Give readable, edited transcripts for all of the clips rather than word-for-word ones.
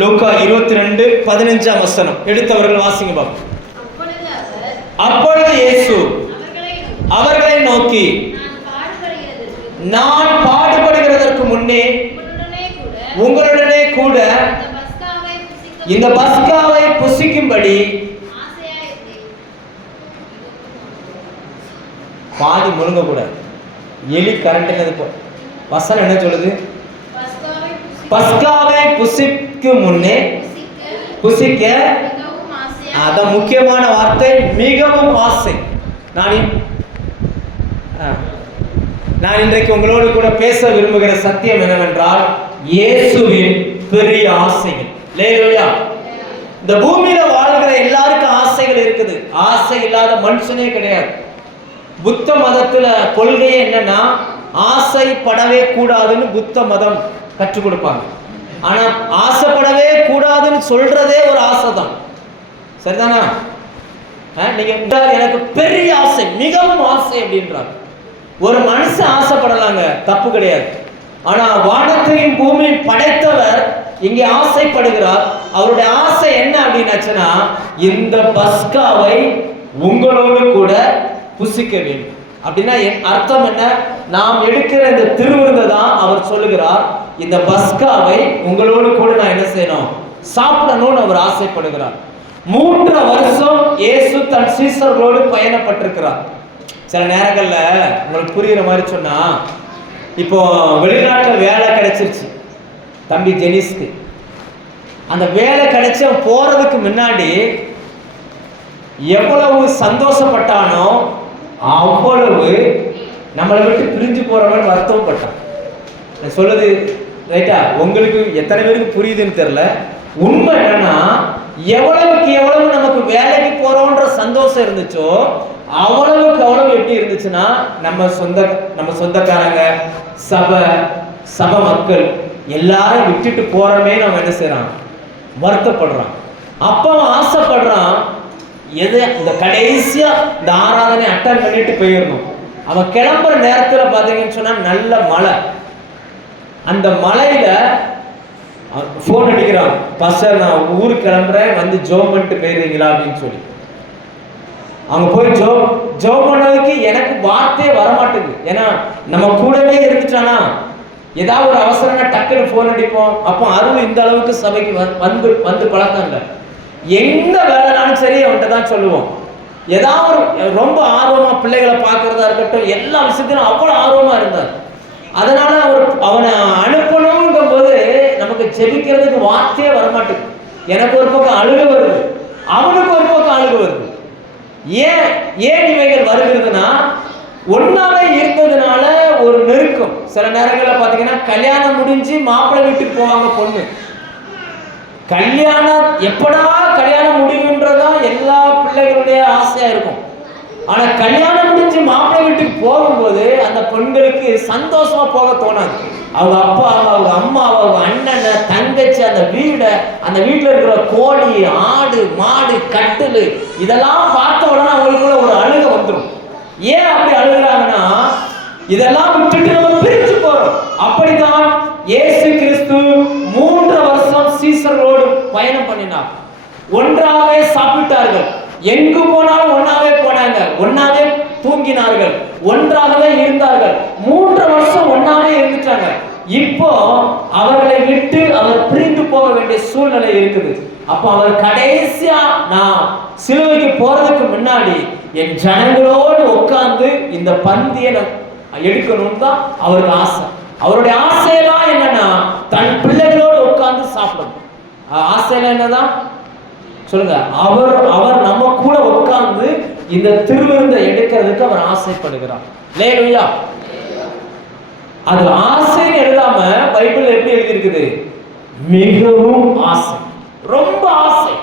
லூக்கா 22:15 எடுத்தவர்கள் வாசிங்க பாப்போம். அப்பொழுது இயேசு அவர்களை நோக்கி, நான் பாடுபடுகிறதற்கு முன்னே உங்களுடனே கூட இந்த பஸ்காவை புசிக்கும்படி பாதி முழுங்க கூடாது. எலி கரண்ட் வசனம் என்ன சொல்லுது? பஸ்காவை புசிக்கும் முன்னே புசிக்க. அதான் முக்கியமான வார்த்தை, மிகவும் ஆசை. நான் இன்றைக்கு உங்களோடு கூட பேச விரும்புகிற சத்தியம் என்னவென்றால், இயேசுவின் பெரிய ஆசைகள். அல்லேலூயா. இந்த பூமியில வாழ்கிற எல்லாருக்கும் ஆசைகள் இருக்குது. ஆசை இல்லாத மனுஷனே கிடையாது. புத்த மதத்துல கொள்கையே என்னன்னா, ஆசைப்படவே கூடாதுன்னு புத்த மதம் கற்றுக் கொடுப்பாங்க. ஆனா ஆசைப்படவே கூடாதுன்னு சொல்றதே ஒரு ஆசை தான். சரிதானா? நீங்க எனக்கு பெரிய ஆசை, மிகவும் ஆசை அப்படின்றாங்க. ஒரு மனுஷன் ஆசைப்படலாங்க, தப்பு கிடையாது. ஆனா வானத்தையும் பூமியும் படைத்தவர் இங்கே ஆசைப்படுகிறார். அவருடைய ஆசை என்ன அப்படின்னாச்சுன்னா, இந்த பஸ்காவை உங்களோடு கூட புசிக்க வேண்டும். அப்படின்னா அர்த்தம் என்ன? நாம் எடுக்கிற இந்த திருவிருந்தை தான் அவர் சொல்லுகிறார், இந்த பஸ்காவை உங்களோடு கூட நான் என்ன செய்யணும், சாப்பிடணும்னு அவர் ஆசைப்படுகிறார். 3 வருஷம் இயேசு தன் சீசர்களோடு பயணப்பட்டிருக்கிறார். சில நேரங்கள்ல உங்களுக்கு புரியுற மாதிரி சொன்னா, இப்போ வெளிநாட்டுல வேலை கிடைச்சிருச்சு தம்பி ஜெனிஸ்க்கு. அந்த வேலை கிடைச்ச போறதுக்கு முன்னாடி எவ்வளவு சந்தோஷப்பட்டானோ அவ்வளவு நம்மளை விட்டு பிரிஞ்சு போறவன் வருத்தப்பட்டான். நான் சொல்லுது ரைட்டா? உங்களுக்கு எத்தனை பேருக்கு புரியுதுன்னு தெரியல. உண்மை என்னன்னா, எவ்வளவுக்கு எவ்வளவு நமக்கு வேலைக்கு போறோன்ற சந்தோஷம் இருந்துச்சோ அவ்வளவுக்கு அவ்வளவு எப்படி இருந்துச்சுன்னா, நம்ம சொந்தக்காரங்க, சபை மக்கள் எல்லாரும் விட்டுட்டு போறமே நம்ம என்ன செய்யறோம், வருத்தப்படுறான். அப்ப அவன் ஆசைப்படுறான், எது இந்த கடைசியா இந்த ஆராதனை அட்டன் பண்ணிட்டு போயிடணும். அவன் கிளம்புற நேரத்துல பாத்தீங்கன்னு சொன்னா நல்ல மழை. அந்த மலையில போன் அடிக்கிறான், பாஸ்டர் நான் ஊருக்கு கிளம்புறேன், வந்து ஜோம் பண்ணிட்டு போயிருவீங்களா அப்படின்னு சொல்லி. அவங்க போய் ஜோம் பண்ணதுக்கு எனக்கு வார்த்தையே வரமாட்டேங்குது. ஏன்னா நம்ம கூடவே இருந்துட்டானா, ஏதாவது ஒரு அவசரம்னா டக்குன்னு போன் அடிப்போம். அப்போ அருள் இந்த அளவுக்கு சபைக்கு வந்து பழக்கம் இல்லை. எந்த வேலைனாலும் சரி அவன்கிட்ட தான் சொல்லுவோம். ஏதாவது ரொம்ப ஆர்வமா பிள்ளைகளை பார்க்கறதா இருக்கட்டும், எல்லா விஷயத்திலும் அவ்வளவு ஆர்வமா இருந்தார். அதனால அவனை அனுப்பணுங்கும் போது நமக்கு ஜெபிக்கிறதுக்கு வார்த்தையே வரமாட்டேங்குது. எனக்கு ஒரு பக்கம் அழுக வருது, அவனுக்கு ஒரு பக்கம் அழுக வருது. ஏன் இவைகள் வருகிறதுனா, ஒன்னாவே இருந்ததுனால ஒரு நெருக்கம். சில நேரங்களில் பார்த்தீங்கன்னா கல்யாணம் முடிஞ்சு மாப்பிள்ளை வீட்டுக்கு போவாங்க பொண்ணு. கல்யாணம் எப்படா கல்யாணம் முடிவுன்றதா எல்லா பிள்ளைகளுடைய ஆசையா இருக்கும். ஆனா கல்யாணம் முடிஞ்சு மாப்பிள்ளை வீட்டுக்கு போகும்போது அந்த பெண்களுக்கு சந்தோஷமா போக தோணாது. அவங்க அப்பா, அவங்க அம்மா, அவங்க அண்ணன், தங்கச்சி, அந்த வீட்டுல இருக்கிற கோழி, ஆடு, மாடு, கட்டில் இதெல்லாம் பார்த்த உடனே அவங்களுக்குள்ள ஒரு அழுகை வந்துடும். ஏன் அப்படி அழுகுறாங்கன்னா, இதெல்லாம் விட்டுட்டு நம்ம பிரிஞ்சு போறோம். அப்படித்தான் இயேசு கிறிஸ்து 3 வருஷம் சீசர்களோடு பயணம் பண்ணினார். ஒன்றாவே சாப்பிட்டார்கள், எங்கு போனாலும் ஒன்னாவே போனாங்க, ஒன்னாவே தூங்கினார்கள், ஒன்றாகவே இருந்தார்கள். 3 வருஷம் ஒன்னாவே இருந்துட்டாங்க. இப்போ அவர்களை விட்டு அவர் பிரிந்து போக வேண்டிய சூழ்நிலை இருக்குது. அப்ப அவர் கடைசியா நான் சிலுவைக்கு போறதுக்கு முன்னாடி என் ஜனங்களோடு உட்கார்ந்து இந்த பந்தியை எடுக்கணும்னு தான் அவருக்கு ஆசை. அவருடைய ஆசையெல்லாம் என்னன்னா, தன் பிள்ளைகளோடு உட்கார்ந்து சாப்பிடணும். ஆசையெல்லாம் என்னதான் சொல்லுங்க? அவர் நம்ம கூட உட்கார்ந்து இந்த திருவிருந்தை எடுக்கிறதுக்கு அவர் ஆசைப்படுகிறார். அல்லேலூயா. அது ஆசைன்னு எழுதாம பைபிள்ல எப்படி எழுதி இருக்குது? மிகவும் ஆசை, ரொம்ப ஆசை.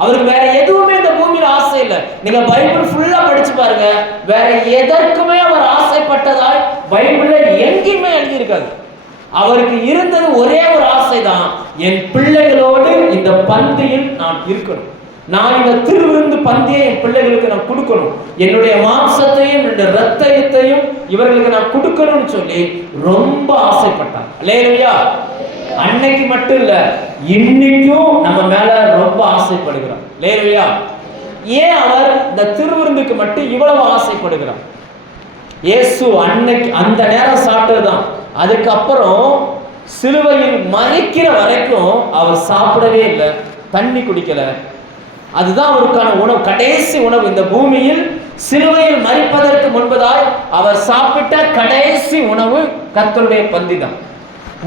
அவருக்கு வேற எதுவுமே இந்த பூமியில ஆசை இல்லை. நீங்க பைபிள் ஃபுல்லா படிச்சு பாருங்க, வேற எதற்குமே அவர் ஆசைப்பட்டதாய் பைபிள்ல எங்கேயுமே எழுதி இருக்காது. அவருக்கு இருந்தது ஒரே ஒரு ஆசை தான், என் பிள்ளைகளோடு இந்த பந்தியில் நான் இருக்கணும். நான் இந்த திருவிருந்து பந்தியை என் பிள்ளைகளுக்கு நான் கொடுக்கணும். என்னுடைய மாம்சத்தையும் என்னுடைய ரத்தத்தையும் இவர்களுக்கு நான் கொடுக்கணும்னு சொல்லி ரொம்ப ஆசைப்பட்டார். அல்லேலூயா. அன்னைக்கு மட்டும் இல்ல, இன்னைக்கும் நம்ம மேல ரொம்ப ஆசைப்படுகிறார். இல்லையா? ஏன் அவர் இந்த திருவிருந்துக்கு மட்டும் இவ்வளவு ஆசைப்படுகிறார்? இயேசு அன்னைக்கு அந்த நேரம் சாப்பிட்டதுதான். அதுக்கப்புறம் சிலுவையில் மரிக்கிற வரைக்கும் அவர் சாப்பிடவே இல்லை, தண்ணி குடிக்கல. அதுதான் அவருக்கான உணவு, கடைசி உணவு. இந்த பூமியில் சிலுவையில் மரிப்பதற்கு முன்பதாய் அவர் சாப்பிட்ட கடைசி உணவு கர்த்தருடைய பந்தி தான்.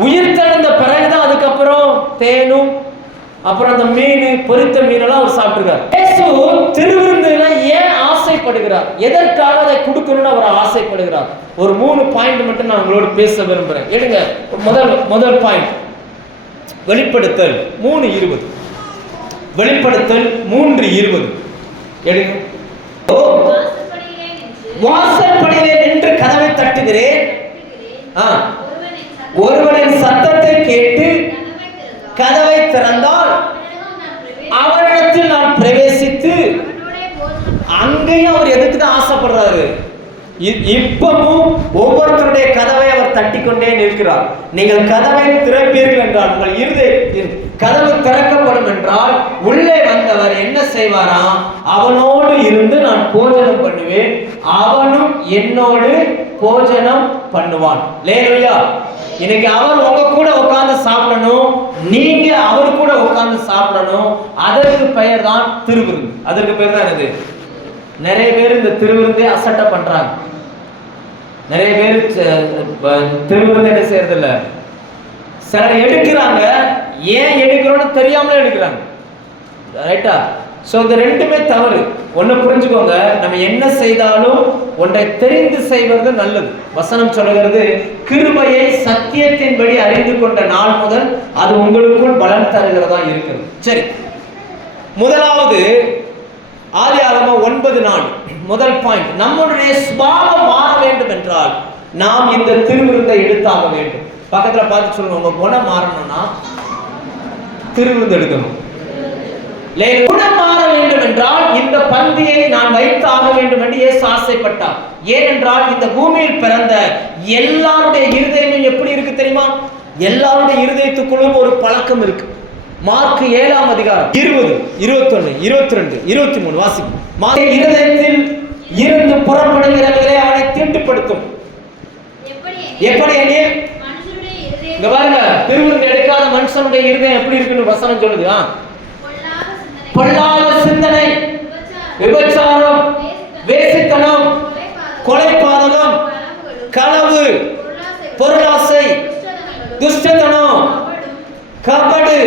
உயிர் தெழுந்த பிறகுதான் அதுக்கப்புறம் தேனும் அப்புறம் அந்த மீன், பொரித்த மீனெல்லாம் அவர் சாப்பிட்டுருக்கார். இயேசு திருவிருந்துல ஏன் ஆசைப்படுகிறார்? எதற்காக அதை கொடுக்கணும்னு அவர் ஆசைப்படுகிறார்? ஒரு 3 பாயிண்ட் மட்டும் நான் உங்களோட பேச விரும்புறேன். எடுங்க. முதல் பாயிண்ட், வெளிப்படுத்தல் 3:20. வெளிப்படுத்தல் 3:20 எடுங்க. வாசற்படியிலே நின்று கதவை தட்டுகிறேன், ஒருவனின் சத்தத்தை கேட்டு கதவை திறந்தால் அவரிடத்தில் நான் பிரவேசித்து, அங்கேயும் அவர் எதுக்கு தான் ஆசைப்படுறாரு? இப்பவும் ஒவ்வொருத்தருடைய கதவை அவர் தட்டிக்கொண்டே நிற்கிறார். நீங்கள் கதவை திறப்பீர்கள் என்றால், உங்கள் இருதயத்தில் கதவு திறக்கப்படும் என்றால், உள்ளே வந்தவர் என்ன செய்வாராம்? அவனோடு இருந்து நான் போஜனம் பண்ணுவேன், அவனும் என்னோடு போஜனம் பண்ணுவான். லேலுயா. இன்னைக்கு அவர் உங்க கூட உட்கார்ந்து சாப்பிடணும், நீங்க அவர் கூட உட்கார்ந்து சாப்பிடணும். அதற்கு பெயர் தான் திருவிருந்து. அதற்கு பெயர் தான் இது. நிறைய பேர் இந்த திருவிருந்தே அசட்டை பண்றாங்க. நிறைய பேர் திருவிருந்து என்ன செய்யறது இல்ல. சிலர் எடுக்கிறாங்க, ஏன் எடுக்கிறோன்னு தெரியாமலே எடுக்கிறாங்க. ரைட்டா? சோ இந்த ரெண்டுமே தவறு. ஒன்னு புரிஞ்சுக்கோங்க, நம்ம என்ன செய்தாலும் ஒன்றை தெரிந்து செய்வது நல்லது. வசனம் சொல்லுகிறது, கிருபையை சத்தியத்தின்படி அறிந்து கொண்ட நாள் முதல் அது உங்களுக்குள் பலன் தருகிறதா இருக்கிறது. சரி, முதலாவது ஆதியாகமம் 9:4. முதல் பாயிண்ட், நம்முடைய சுபாவம் மாற வேண்டும் என்றால் நாம் இந்த திருவிருந்தை எடுத்தாக வேண்டும். பக்கத்துல பார்த்து சொல்லுங்க, உங்க குணம் மாறணும்னா திருவிருந்து எடுக்கணும். குணம் மாற வேண்டும் என்றால் இந்த பந்தியை நான் வைத்தாக வேண்டும் என்று இயேசு ஆசைப்பட்டார். ஏனென்றால் இந்த பூமியில் பிறந்த எல்லாருடைய இருதயமும் எப்படி இருக்கு தெரியுமா? எல்லாருடைய இருதயத்துக்குள்ளும் ஒரு பழக்கம் இருக்கு. மார்க் 7ஆம் அதிகாரம் 20, 21, 22, 23 வாசிக்கும். இருதயத்தில் இருந்து புறப்படுகிறவர்களே அவனை தீட்டுப்படுத்தும். எப்படி எனில், இங்க பாருங்க, திருவிருந்து எடுக்காத மனுஷனுடைய இருதயம் எப்படி இருக்குன்னு வசனம் சொல்லுது. பொல்லாத சிந்தனை, விபச்சாரம், வேசித்தனம், கொலைபாதகம், களவு, பொருளாசை, துஷ்டத்தனம், கபடு,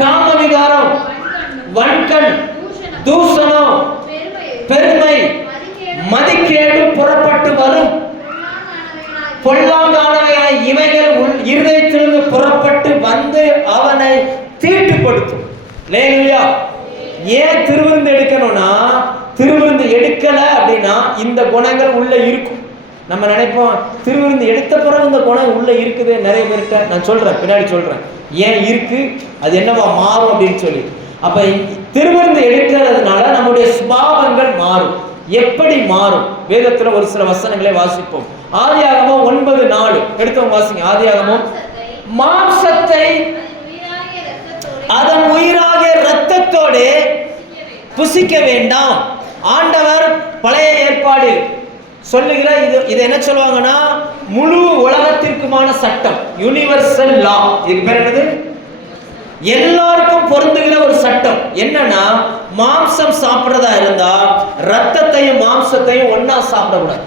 காமவிகாரம், வன்கண், தூஷணம், பெருமை, மதிக்கேடு புறப்பட்டு வரும். பொல்லாங்கானவையான இவைகள் இருதயத்திலிருந்து புறப்பட்டு வந்து அவனை தீட்டுப்படுத்தும். லேலுயா. ஏன் திருவிருந்து எடுக்கணும்னா, திருவிருந்து எடுக்கல அப்படின்னா இந்த குணங்கள் உள்ள இருக்கும். நம்ம நினைப்போம் திருவிருந்து எடுத்த பிறகு இந்த குணம் உள்ள இருக்குது. நிறைய பேர்கிட்ட நான் சொல்றேன், பின்னாடி சொல்றேன் ஏன் இருக்கு, அது என்னவா மாறும் அப்படின்னு சொல்லி. அப்ப திருவிருந்து எடுக்கிறதுனால நம்முடைய சுபாவங்கள் மாறும். எப்படி மாறும்? வேதத்துல ஒரு சில வசனங்களை வாசிப்போம். ஆதியாகமம் 9:4 எடுத்தவங்க வாசிங்க. ஆதியாகமம், மாம்சத்தை அதன் உயிராகிய இரத்தத்தோடு புசிக்க வேண்டாம். ஆண்டவர் பழைய ஏற்பாடில் சொல்லுகிற இது என்ன சொல்லுவாங்கன்னா, முழு உலகத்திற்குமான சட்டம், யூனிவர்சல் லா. இதுக்கு பேர் என்னது? எல்லாருக்கும் பொருந்துகிற ஒரு சட்டம். என்னன்னா, மாம்சம் சாப்பிட்றதா இருந்தா ரத்தத்தையும் மாம்சத்தையும் ஒன்னா சாப்பிடக்கூடாது.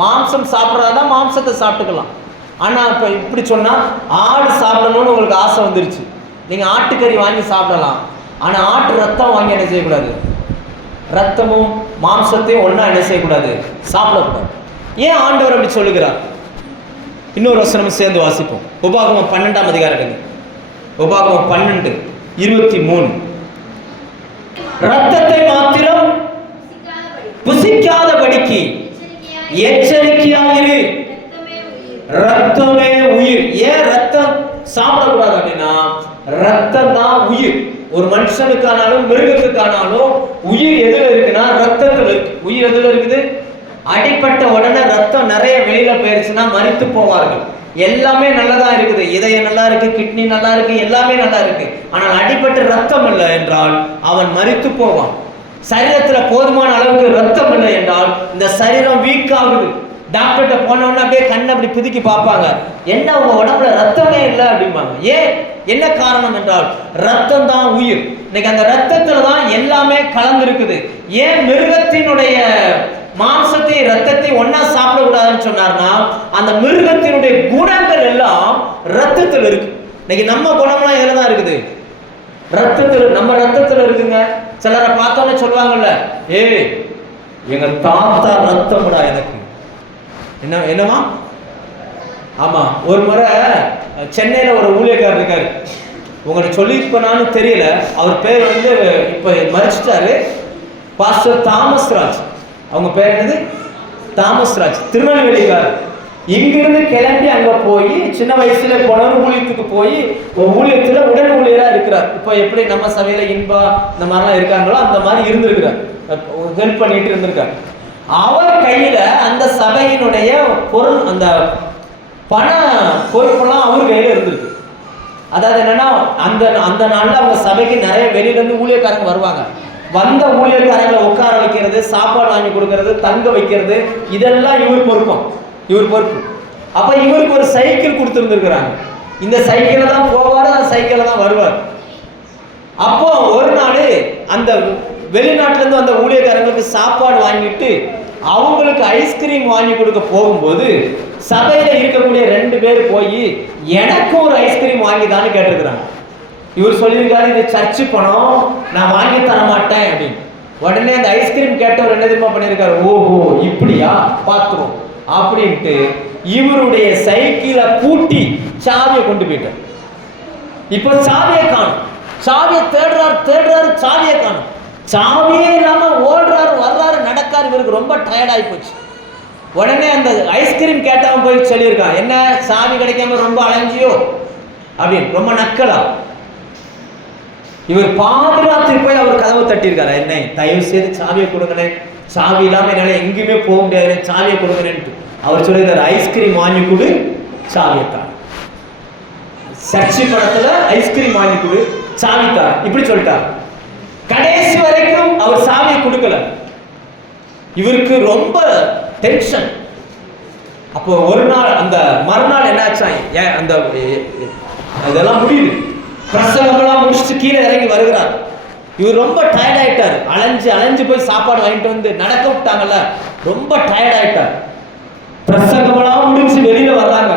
மாம்சம் சாப்பிட்றதா மாம்சத்தை சாப்பிட்டுக்கலாம். ஆனா இப்ப இப்படி சொன்னா, ஆடு சாப்பிடணும்னு உங்களுக்கு ஆசை வந்துருச்சு, நீங்க ஆட்டுக்கறி வாங்கி சாப்பிடலாம். ஆனா ஆட்டு ரத்தம் வாங்கி என்ன செய்யக்கூடாது? ரத்தமும் மாம்சத்தையும் ஒன்னா என்ன செய்யக்கூடாது? சாப்பிடக்கூடாது. ஏன் ஆண்டவர் அப்படி சொல்லுகிறார்? இன்னொரு வசனம் சேர்ந்து வாசிப்போம். உபாகமம் 12ஆம் அதிகாரம். உபாகமம் 12:23. ரத்தத்தை மாத்திரம் புசிக்காதபடிக்கு எச்சரிக்கையாயிரு, ரத்தமே உயிர். ஏன் ரத்தம் சாப்பிடக்கூடாது அப்படின்னா, ரத்தம் தான் உயிர். ஒரு மனுஷனுக்கானாலும் மிருகத்துக்கானாலும் உயிர் எதுல இருக்குன்னா ரத்தத்துல இருக்கு. உயிர் எதுல இருக்குது? அடிப்பட்ட உடனே ரத்தம் நிறைய வெளியில போயிருச்சுன்னா மரித்து போவார்கள். எல்லாமே நல்லதா இருக்குது, இதயம் நல்லா இருக்கு, கிட்னி நல்லா இருக்கு, எல்லாமே நல்லா இருக்கு. ஆனால் அடிபட்டு ரத்தம் இல்லை என்றால் அவன் மரித்து போவான். சரீரத்துல போதுமான அளவுக்கு ரத்தம் இல்லை என்றால் இந்த சரீரம் வீக் ஆகுது. டாக்டர்கிட்ட போனோம்னா அப்படியே கண்ணை அப்படி பிதுக்கி பார்ப்பாங்க, என்ன உங்க உடம்புல ரத்தமே இல்லை அப்படிம்பாங்க. ஏன், என்ன காரணம் என்றால் ரத்தம் தான் உயிர். இன்னைக்கு அந்த ரத்தத்துல தான் எல்லாமே கலந்துருக்குது. ஏன் மிருகத்தினுடைய மாம்சத்தை ரத்தத்தை ஒன்னா சாப்பிடக்கூடாதுன்னு சொன்னார்னா, அந்த மிருகத்தினுடைய குணங்கள் எல்லாம் ரத்தத்தில் இருக்கு. இன்னைக்கு நம்ம குணம்லாம் எதுல தான் இருக்குது? ரத்தத்தில், நம்ம ரத்தத்தில் இருக்குங்க. சிலரை பார்த்தோன்னே சொல்லுவாங்கல்ல, ஏய் எங்க தாத்தா ரத்தம்டா எனக்கு. என்னவா? ஆமா, ஒரு முறை சென்னையில ஒரு ஊழியக்காரர் இருக்காரு, உங்களுக்கு சொல்லிருப்பேனான்னு தெரியல. அவர் பேர் வந்து இப்ப மரிச்சிட்டாரு, பாஸ்டர் தாமஸ் ராஜ். அவங்க பேர் என்னது? தாமஸ் ராஜ், திருநெல்வேலிக்காரர். இங்கிருந்து கிளம்பி அங்க போய் சின்ன வயசுல போனவர் ஊழியத்துக்கு போய் ஊழியத்துல உடல் ஊழியரா இருக்கிறார். இப்போ எப்படி நம்ம சபையில இன்பா இந்த மாதிரிலாம் இருக்காங்களோ அந்த மாதிரி இருந்திருக்கிறார், ஹெல்ப் பண்ணிட்டு இருந்திருக்காரு. அவர் கையில அந்த சபையினுடைய பொருள், அந்த பண பொறுப்பெல்லாம் அவர் கையில இருந்திருக்கு. அதாவது என்னன்னா, அந்த அந்த நாள்ல அவங்க சபைக்கு நிறைய வெளியில இருந்து ஊழியக்காரங்க வருவாங்க. வந்த ஊழியக்காரங்களை உட்கார வைக்கிறது, சாப்பாடு வாங்கி கொடுக்கறது, தங்க வைக்கிறது, இதெல்லாம் இவர் பொறுப்போம், இவர் பொறுப்பு. அப்ப இவருக்கு ஒரு சைக்கிள் கொடுத்துருந்துருக்கிறாங்க. இந்த சைக்கிள தான் போவாரு, அந்த சைக்கிள தான் வருவார். அப்போ ஒரு நாள் அந்த வெளிநாட்டுல இருந்து வந்த ஊழியக்காரங்களுக்கு சாப்பாடு வாங்கிட்டு அவங்களுக்கு ஐஸ்கிரீம் வாங்கி கொடுக்க போகும்போது சபையில இருக்கக்கூடிய 2 பேர் போய் எனக்கும் ஒரு ஐஸ்கிரீம் வாங்கிதான்னு கேட்டிருக்கிறாங்க. இவர் சொல்லியிருக்காரு, இது சர்ச்சு பணம், நான் வாங்கி தர மாட்டேன் அப்படின்னு. உடனே அந்த ஐஸ்கிரீம் கேட்டவர் என்ன தெரியுமா பண்ணியிருக்காரு, ஓஹோ இப்படியா பார்த்துரும் அப்படின்ட்டு இவருடைய சைக்கிளை பூட்டி சாவியை கொண்டு போயிட்டார். இப்ப சாவியை காணும், சாவியை தேடுறாரு, சாவியை காணும். சாவியே இல்லாம ஓடுறாரு, வர்றாரு, நடக்காரு. இவருக்கு ரொம்ப டயர்ட் ஆகி போச்சு. உடனே அந்த ஐஸ்கிரீம் கேட்டவன் போய் சொல்லியிருக்கான், என்ன சாவி கிடைக்காம ரொம்ப அலைஞ்சியோ அப்படின்னு, ரொம்ப நக்கலா. இவர் பாதுகாத்து போய் அவர் கதவை தட்டியிருக்காரு, என்ன தயவு செய்து சாவியை கொடுங்கண்ணே, சாவி இல்லாம என்னால எங்கேயுமே போக முடியாது, சாவியை கொடுங்கன்னு. அவர் சொல்லியிருக்காரு, ஐஸ்கிரீம் வாங்கி கொடு, சாவியை தான். சர்ச்சி படத்துல ஐஸ்கிரீம் வாங்கி கொடு, சாவி தான், இப்படி சொல்லிட்டார். கடைசி வரைக்கும் அவர் சாவியை கொடுக்கல. இவருக்கு ரொம்ப டென்ஷன். அப்போ ஒரு நாள், அந்த மறுநாள் என்னாச்சா, அந்த இதெல்லாம் முடியுது, பிரசங்கமெல்லாம் முடிச்சுட்டு கீழே இறங்கி வருகிறார். இவர் ரொம்ப டயர்ட் ஆயிட்டார், அலைஞ்சு போய் சாப்பாடு வாங்கிட்டு வந்து நடக்க விட்டாங்கல்ல, ரொம்ப டயர்ட் ஆயிட்டார். பிரசங்கமெல்லாம் முடிச்சு வெளியில வர்றாங்க.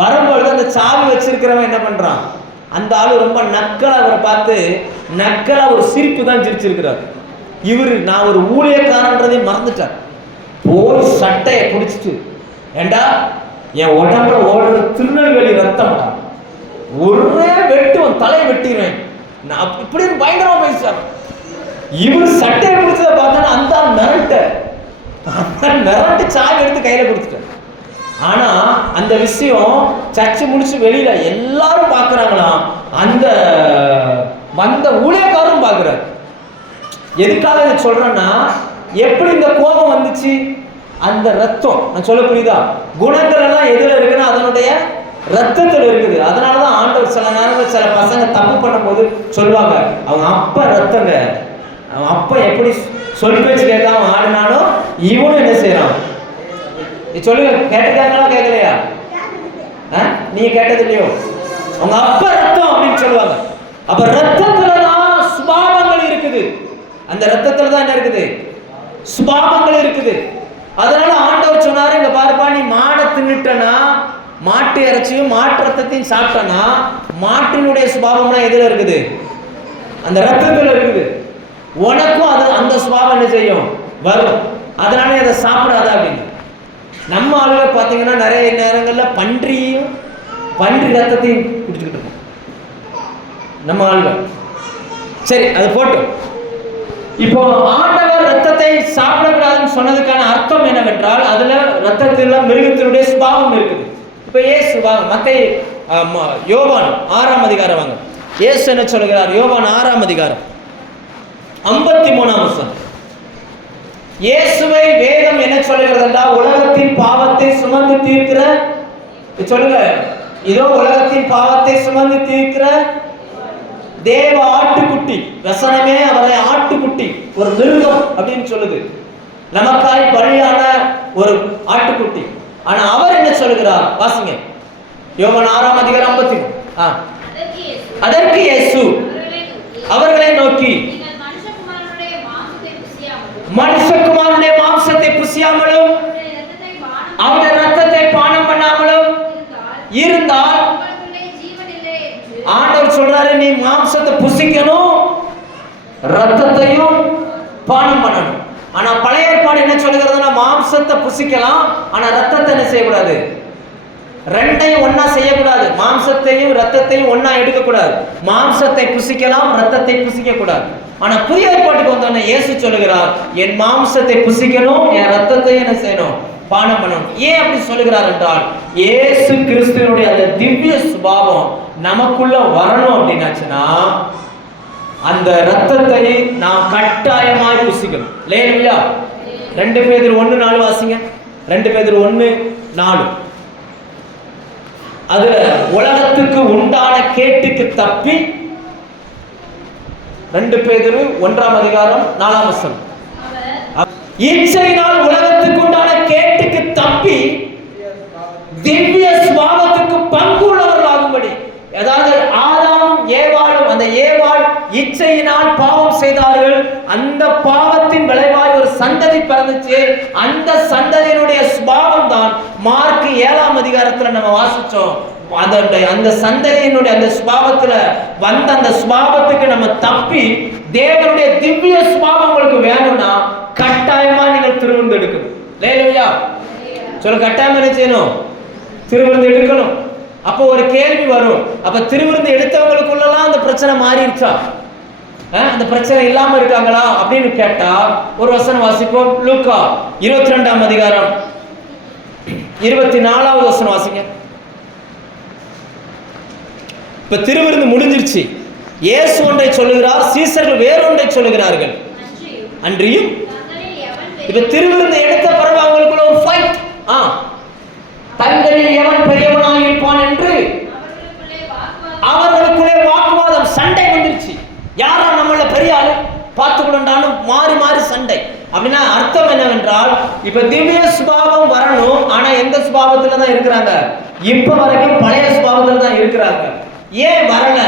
வரும்பொழுது அந்த சாவி வச்சிருக்கிறவன் என்ன பண்றான், அந்த ஆளு ரொம்ப நக்கலா அவரை பார்த்து நக்கலா ஒரு சிரிப்பு தான் சிரிச்சிருக்கிறார். இவரு நான் ஒரு ஊழியக்காரன்றதை மறந்துட்டார். போய் சட்டையை பிடிச்சிட்டு, ஏண்டா என் உடம்புல ஓடுற திருநெல்வேலி ரத்தம்டா, ஒரே வெட்டுவன், தலையை வெட்டிடுவேன் நான் இப்படின்னு பயங்கரமா பேசுறாரு. இவர் சட்டையை பிடிச்சதை பார்த்தா அந்த மிரட்டு சாவி எடுத்து கையில கொடுத்துட்டார். ஆனா அந்த விஷயம் சர்ச்சை முடிச்சு வெளியில எல்லாரும் பாக்குறாங்களாம், அந்த வந்த ஊழியக்காரரும் பாக்குறாரு. எதுக்காக இதை சொல்றேன்னா, எப்படி இந்த கோபம் வந்துச்சு, அந்த ரத்தம், நான் சொல்ல புரியுதா, குணங்கள் எல்லாம் எதுல இருக்குன்னா அதனுடைய ரத்தத்தில் இருக்குது. அதனாலதான் ஆண்டவர் சில நேரங்கள் சில பசங்க தப்பு பண்ணும் போது சொல்லுவாங்க, அவங்க அப்பா ரத்தங்க, அவன் அப்பா எப்படி சொல் பேச்சு கேட்காம ஆடினாலும் இவனும் என்ன செய்யறான். சொல்லுங்க, கேட்டுக்காங்களா கேட்கலையா? நீங்க கேட்டது இல்லையோ? அவங்க அப்பா ரத்தம் அப்படின்னு சொல்லுவாங்க. அப்ப ரத்தத்துலதான் சுபாவங்கள் இருக்குது, அந்த ரத்தத்துல தான் என்ன இருக்குது, சுபாவங்கள் இருக்குது. அதனால ஆண்டவர் சொன்னாரு, இங்க பாருப்பா, நீ மாடை தின்னுட்டனா, மாட்டு இறைச்சியும் மாட்டு ரத்தத்தையும் சாப்பிட்டனா, மாட்டினுடைய சுபாவம்லாம் எதுல இருக்குது, அந்த ரத்தத்துல இருக்குது. உனக்கும் அது அந்த சுபாவம் என்ன செய்யும், வரும். அதனால அதை சாப்பிடாத அப்படின்னு. நம்ம ஆளுங்க பார்த்தீங்கன்னா நிறைய நேரங்கள்ல பன்றி ரத்தத்தையும் குடிச்சுக்கிட்டு இருக்கோம் நம்ம ஆளுங்க. சரி, அது போட்டோம். இப்போ ஆண்டவர் ரத்தத்தை சாப்பிடக்கூடாதுன்னு சொன்னதுக்கான அர்த்தம் என்னவென்றால், அதுல ரத்தத்தில் மிருகத்தினுடைய சுபாவம் இருக்குது. இப்ப இயேசு வாங்க, மத்தேயு யோவான் 6ஆம் அதிகாரம் வாங்க. இயேசு என்ன சொல்கிறார், யோவான் 6ஆம் அதிகாரம் 53ஆம் வசனம். இயேசுவை வேதம் என்ன சொல்கிறது என்றால், உலகத்தின் பாவத்தை சுமந்து தீர்க்கிற சொல்லுங்க, இதோ உலகத்தின் பாவத்தை சுமந்து தீர்க்கிற தேவ ஆட்டுக்குட்டி. வசனமே அவரை ஆட்டுக்குட்டி, ஒரு மிருகம் அப்படின்னு சொல்லுது. நமக்காய் பலியான ஒரு ஆட்டுக்குட்டி. ஆனா அவர் என்ன சொல்லுகிறார்? வாசிங்க, யோவான் 6 அதிகாரம் 53. அதற்கு இயேசு அவர்களை நோக்கி, மனுஷகுமாரனுடைய மாம்சத்தை புசியாமலும் அவருடைய ரத்தத்தை பானம் பண்ணாமலும் இருந்தால், ஆண்டவர் சொல்றாரு, நீ மாம்சத்தை புசிக்கணும், ரத்தத்தையும் பானம் பண்ணணும். ஆனா பழைய ஏற்பாடு என்ன சொல்லுகிறதுனா, மாம்சத்தை புசிக்கலாம், ஆனா ரத்தத்தை என்ன செய்யக்கூடாது, ரெண்டையும் ஒன்னா செய்யக்கூடாது. மாம்சத்தையும் ரத்தத்தையும் ஒன்னா எடுக்க கூடாது. மாம்சத்தை புசிக்கலாம், ரத்தத்தை புசிக்க கூடாது. ஆனா புதிய ஏற்பாட்டுக்கு வந்தோடனே இயேசு சொல்லுகிறார், என் மாம்சத்தை புசிக்கணும், என் ரத்தத்தை என்ன செய்யணும், பானம் பண்ணணும். ஏன் அப்படி சொல்லுகிறார் என்றால், இயேசு கிறிஸ்துவினுடைய அந்த திவ்ய சுபாவம் நமக்குள்ள வரணும் அப்படின்னாச்சுன்னா, அந்த ரத்தத்தை நாம் கட்டாயமாய் புசிக்கணும். இல்லையா? 2 பேதுரு 1:4 வாசிங்க. 2 பேதுரு 1:4. அதுல உலகத்துக்கு உண்டான கேட்டுக்கு தப்பி, 2 பேதுரு 1 அதிகாரம் 4 வசனம், இச்சையினால் உலகத்துக்கு உண்டான கேட்டுக்கு தப்பி திவ்ய சுபாவத்துக்கு பங்கு உள்ளவர்களாகும்படி. அதாவது ஆதாம் ஏவாளும், அந்த ஏவாள் இச்சையினால் பாவம் செய்தார்கள். அந்த பாவத்தின் விளைவாய் ஒரு சந்ததி பிறந்துச்சு. அந்த சந்ததியினுடைய சுபாவம் தான் மார்க் 7 அதிகாரத்துல நம்ம வாசிச்சோம். அந்த சந்ததியினுடைய அந்த சுபாவத்துல வந்த அந்த சுபாவத்துக்கு நம்ம தப்பி தேவனுடைய திவ்ய சுபாவம் உங்களுக்கு வேணும்னா கட்டாயமா நீங்கள் திருவிருந்து எடுக்கணும். இல்லையா? சொல்ல, கட்டாயமா என்ன செய்யணும்? திருவிருந்து எடுக்கணும். அப்போ ஒரு கேள்வி வரும், அப்ப திருவிருந்து எடுத்தவங்களுக்குள்ளலாம் அந்த பிரச்சனை மாறிடுச்சா, அந்த பிரச்சனை இல்லாம இருக்காங்களா அப்படின்னு கேட்டா, ஒரு வசனம் வாசிப்போம். லூக்கா 22 அதிகாரம் 24 வசனம் வாசிங்க. இப்ப திருவிருந்து முடிஞ்சிருச்சு. இயேசு ஒன்றை சொல்லுகிறார், சீசர்கள் வேறொன்றை சொல்லுகிறார்கள். அன்றியும் இப்ப திருவிருந்து எடுத்த பிறகு அவங்களுக்குள்ள ஒரு ஃபைட். தங்களில் எவன் பெரியவனாக இருப்பான் என்று அவர்களுக்குள்ளே வாக்குவாதம், சண்டை வந்துருச்சு. யாரா நம்மள பெரிய ஆளு பார்த்துக்கொண்டாலும் மாறி மாறி சண்டை. அப்படின்னா அர்த்தம் என்னவென்றால், இப்ப திவ்ய சுபாவம் வரணும், ஆனா எந்த சுபாவத்துல தான் இருக்கிறாங்க? இப்ப வரைக்கும் பழைய சுபாவத்துல தான் இருக்கிறாங்க. ஏன் வரல?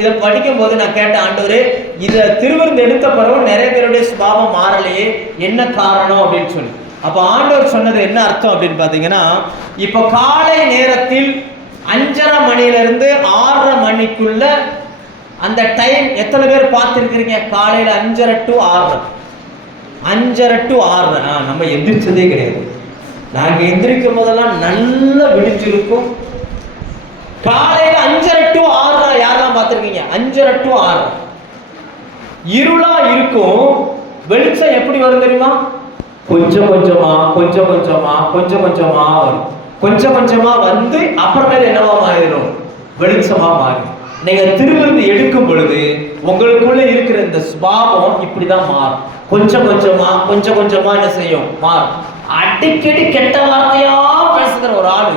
இதை படிக்கும் போது நான் கேட்ட, ஆண்டவரே, இத திருவிருந்து எடுத்த பிறகு நிறைய பேருடைய சுபாவம் மாறலையே, என்ன காரணம் அப்படின்னு சொல்லி. அப்ப ஆண்டவர் சொன்னது என்ன அர்த்தம் அப்படின்னு பாத்தீங்கன்னா, இப்ப காலை நேரத்தில் 5:30 மணியிலிருந்து 6:30 மணிக்குள்ள அந்த டைம் எத்தனை பேர் பார்த்திருக்கிறீங்க? காலையில 5:30 to 6:30. 5:30 to 6:30. நம்ம எந்திரிச்சதே கிடையாது. நாங்க எந்திரிக்கும் போதெல்லாம் நல்லா விடிஞ்சிருக்கும். காலையில 5:30 to 6:30 யாரெல்லாம் பார்த்திருக்கீங்க? 5:30 to 6:30 இருளா இருக்கும். வெளிச்சம் எப்படி வரும் தெரியுமா? கொஞ்சம் கொஞ்சமா கொஞ்சம் கொஞ்சமா கொஞ்சம் கொஞ்சமா வரும். கொஞ்சம் கொஞ்சமா வந்து அப்புறமேல என்னவா மாறிடும்? வெளிச்சமா மாறும். நீங்க திருவிருந்து எடுக்கும் பொழுது உங்களுக்குள்ள இருக்கிற இந்த சுபாவம் இப்படிதான் மாறும். கொஞ்சம் கொஞ்சமா கொஞ்சம் கொஞ்சமா என்ன செய்யும்? மாறும். அடிக்கடி கெட்ட வார்த்தையா பேசுகிற ஒரு ஆளு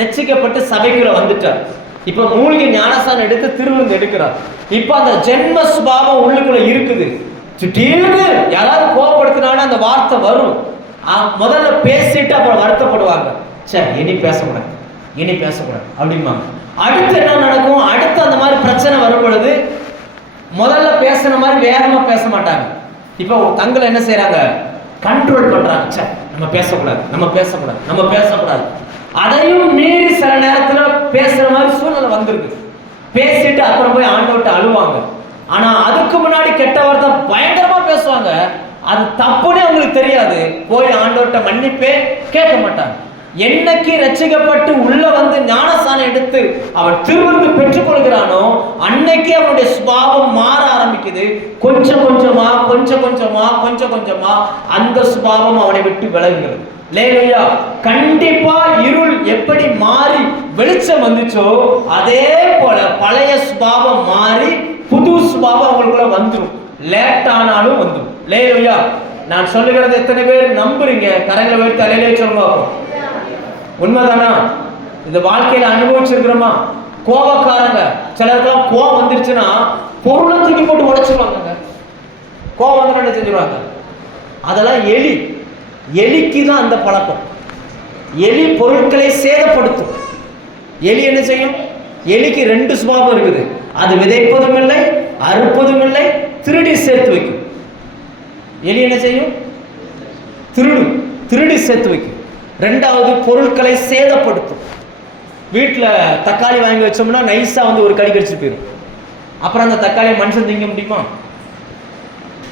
ரட்சிக்கப்பட்டு சபைக்குள்ள வந்துட்டார். இப்ப மூலிகை ஞானஸ்தானம் எடுத்து திருவிருந்து எடுக்கிறார். இப்ப அந்த ஜென்ம சுபாவம் உள்ளுக்குள்ள இருக்குது. திடீர்னு யாராவது கோபப்படுத்தினாலும் அந்த வார்த்தை வரும். முதல்ல பேசிட்டு அப்புறம் வருத்தப்படுவாங்க, சரி இனி பேசக்கூடாது, இனி பேசக்கூடாது அப்படிம்பாங்க. அடுத்து என்ன நடக்கும்? அடுத்து அந்த மாதிரி பிரச்சனை வரும் பொழுது முதல்ல பேசுன மாதிரி வேகமா பேச மாட்டாங்க. இப்போ தங்களை என்ன செய்யறாங்க? கண்ட்ரோல் பண்றாங்க. சரி நம்ம பேசக்கூடாது, நம்ம பேசக்கூடாது, நம்ம பேசக்கூடாது. அதையும் மீறி சில நேரத்துல பேசுற மாதிரி சூழ்நிலை வந்துருக்கு. பேசிட்டு அப்புறம் போய் ஆண்டவர்கிட்ட அழுவாங்க. ஆனா அதுக்கு முன்னாடி கெட்ட வார்த்தை பயங்கரமா பேசுவாங்க. அது தப்புன்னு அவங்களுக்கு தெரியாது. போய் ஆண்டவர்கிட்ட மன்னிப்பே கேட்க மாட்டாங்க. என்னைக்கு ரட்சிக்கப்பட்டு உள்ள வந்து ஞானஸ்தானம் எடுத்து அவன் திருவிருந்து பெற்றுக் கொள்கிறானோ அன்னைக்கு அவனுடைய சுபாவம் மாற ஆரம்பிக்குது. கொஞ்சம் கொஞ்சமா கொஞ்சம் கொஞ்சமா கொஞ்சம் கொஞ்சமா அந்த சுபாவம் அவனை விட்டு விலகுகிறது. லேலுயா. கண்டிப்பா இருள் எப்படி மாறி வெளிச்சம் வந்துச்சோ அதே போல பழைய சுபாவம் மாறி புது சுபாவம் அவங்களுக்குள்ள வந்துடும். லேட் ஆனாலும் வந்துடும். லேலுயா. நான் சொல்லுகிறது எத்தனை பேர் நம்புறீங்க? கரங்களை வைத்து அலையிலே சொல்லுவாங்க. உண்மைதானா? இந்த வாழ்க்கையில அனுபவிச்சிருக்கிறோமா? கோபக்காரங்க சிலருக்கெல்லாம் கோபம் வந்துருச்சுன்னா பொருளை தூக்கி போட்டு உடைச்சிருவாங்க. கோபம் வந்து என்ன செஞ்சிருவாங்க? அதெல்லாம் எலிக்கு தான் அந்த பழக்கம். எலி பொருட்களை சேதப்படுத்தும். எலி என்ன செய்யும்? எலிக்கு 2 சுபாவம் இருக்குது. அது விதைப்பதும் இல்லை, அறுப்பதும் இல்லை, திருடி சேர்த்து வைக்கும். எலி என்ன செய்யும்? திருடி சேர்த்து வைக்கும். 2வது பொருட்களை சேதப்படுத்தும். வீட்டில் தக்காளி வாங்கி வச்சோம்னா நைஸா வந்து ஒரு கடி கடிச்சு போயிடும். அப்புறம் அந்த தக்காளியை மனுஷன் திங்க முடியுமா?